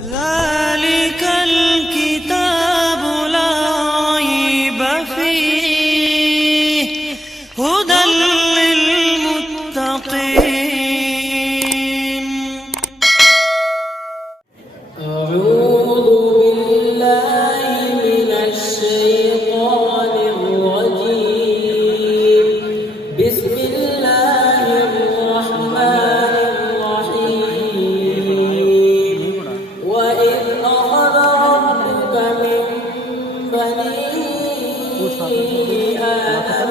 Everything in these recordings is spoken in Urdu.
ذلك الكتاب لا ريب فيه هدى للمتقين أعوذ بالله من الشيطان الرجيم بسم الله الرحمن الرحيم وإذ أخذ ربك من بني آدم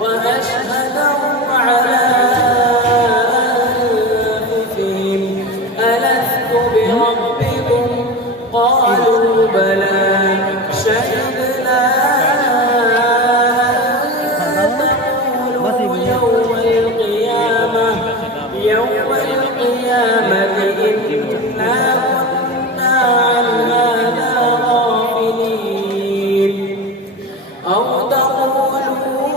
وأشهدهم على أنفسهم ألست بربكم قالوا بلى شهدنا أن تقولوا يوم القيامة إنا كنا عن هذا غافلين أو تقولوا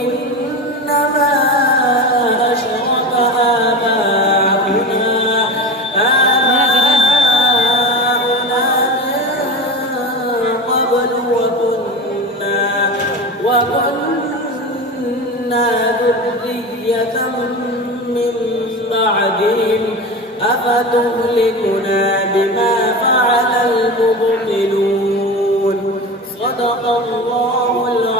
إنما أشرك آباؤنا من قبل وكنا ذرية من بعدهم أفتهلكنا بما فعل المبطلون صدق الله العظيم.